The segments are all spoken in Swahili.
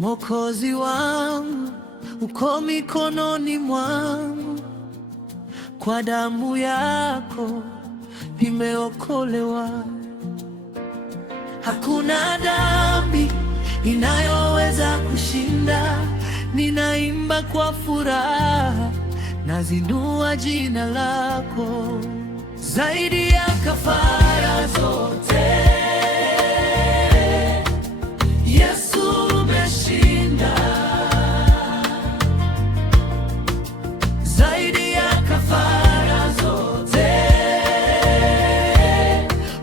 Mwokozi wangu uko mikononi mwangu, kwa damu yako nimeokolewa. Hakuna dhambi inayoweza kushinda. Ninaimba kwa furaha, nazindua jina lako. Zaidi ya kafara zote, Yesu umeshinda. Zaidi ya kafara zote,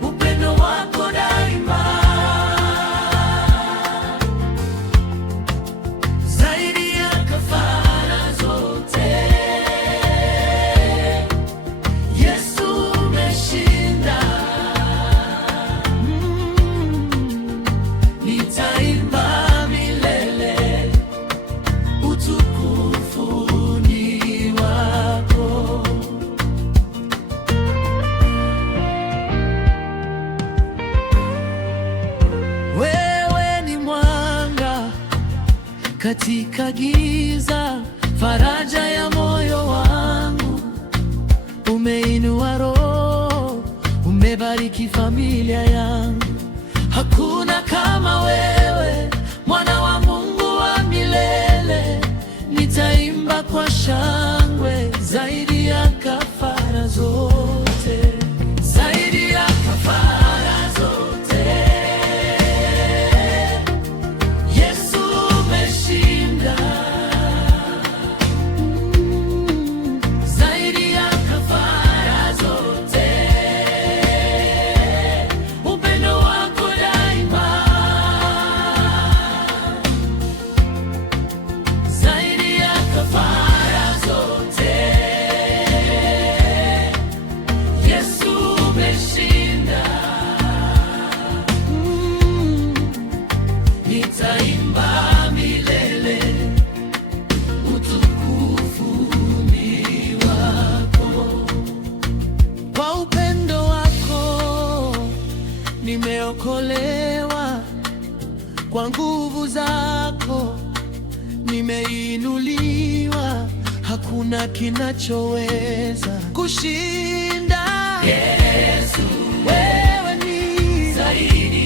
upendo wako daima. Zaidi ya kafara zote, Yesu umeshinda. Nitaimba milele, utukufu ni wako. Wewe ni mwanga katika giza, faraja ya moyo wangu. Umeinua roho, umebariki familia yangu. Hakuna kama wewe, mwana wa Mungu wa milele. Nitaimba kwa shangwe, zaidi ya kafara zote, zaidi ya kafara zote, Yesu umeshinda. Zaidi ya kafara zote, upendo wako daima. Zaidi ya kafara zote, Yesu umeshinda. Nitaimba milele, utukufu ni wako. Kwa upendo wako nimeokolewa, kwa nguvu zako nimeinuliwa. Hakuna kinachoweza kushinda. Yesu, wewe ni zaidi